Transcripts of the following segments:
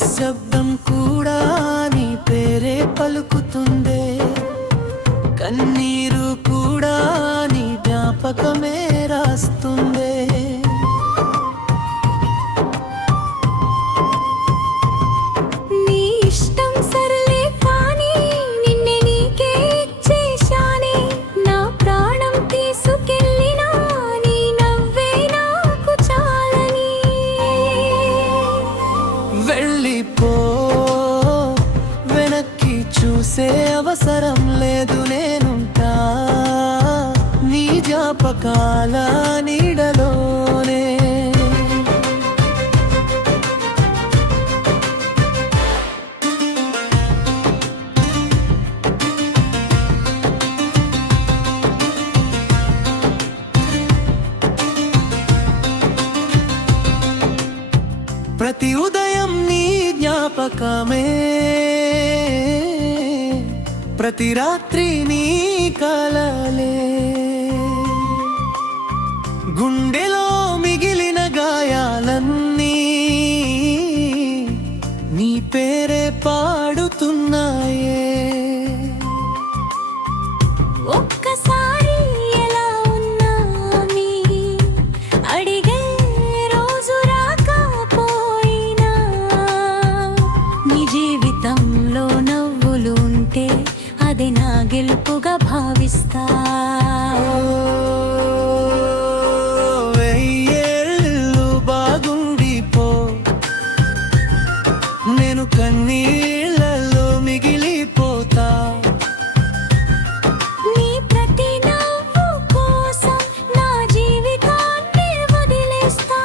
నిశ్శబ్దం కూడా నీ పేరే పలుకుతుందే, కన్నీరు కూడా నీ జ్ఞాపకమే రాస్తుందే. నీ ఇష్టం సర్లే కానీ నిన్నే నీకే ఇచ్చేశానే, నా ప్రాణం తీసుకెళ్ళినా నీ నవ్వే నాకు చాలని. వెళ్ళిపో, వెనక్కి చూసే అవసరం లేదు, నేనుంటా నీ జ్ఞాపకాల నీడలోనే. ప్రతి ఉదయం నీ జ్ఞాపకమే, ప్రతి రాత్రి నీ కలలే, గుండెలో మిగిలిన గాయాలన్నీ నీ పేరే పాడుతున్నాయే. ఒక్కసారి ఎలా ఉన్నాని అడిగే రోజు రాకపోయినా, నీ జీవితంలో నవ్వులు ఉంటే అది నా గెలుపుగా భావిస్తా. వెయ్యేళ్ళు బాగుండిపో, నేను కన్నీళ్ళలో మిగిలిపోతా. నీ ప్రతి నవ్వు కోసం నా జీవితాన్ని వదిలేస్తా.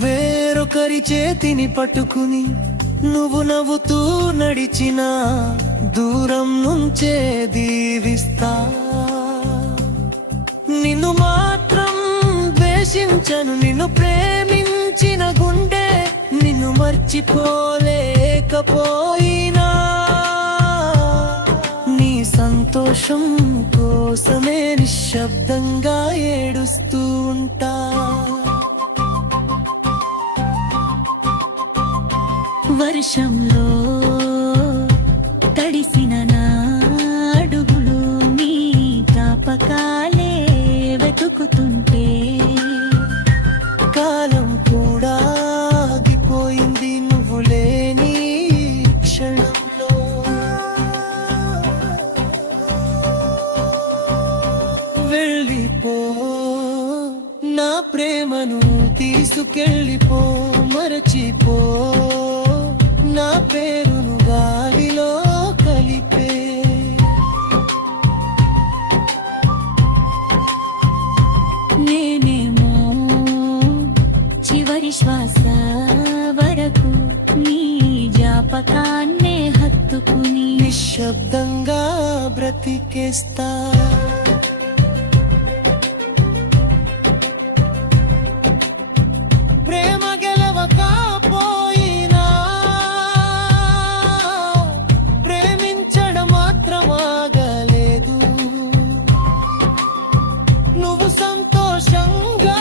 వేరొకరి చేతిని పట్టుకుని నువ్వు నవ్వుతూ నడిచిన, దూరం నుంచే దీవిస్తా. నిన్ను మాత్రం ద్వేషించను, నిన్ను ప్రేమించిన గుండె నిన్ను మర్చిపోలేకపోయినా, నీ సంతోషం కోసమే నిశ్శబ్దంగా ఏడుస్తూ ఉంటా. వర్షంలో తడిసిన నా అడుగులు నీ జ్ఞాపకాలే వెతుకుతుంటే, కాలం కూడా ఆగిపోయింది నువ్వు లేని క్షణంలో. వెళ్ళిపో, నా ప్రేమను తీసుకెళ్ళిపో, మరచిపో నా పేరును గాలిలో కలిపే. నేనేమో చివరి శ్వాస వరకు నీ జ్ఞాపకాన్నే హత్తుకుని నిశ్శబ్దంగా బ్రతికేస్తా. ప్రేమ గెలవకపోయినా ప్రేమించడం మాత్రం ఆగలేదు. నువ్వు సంతోషంగా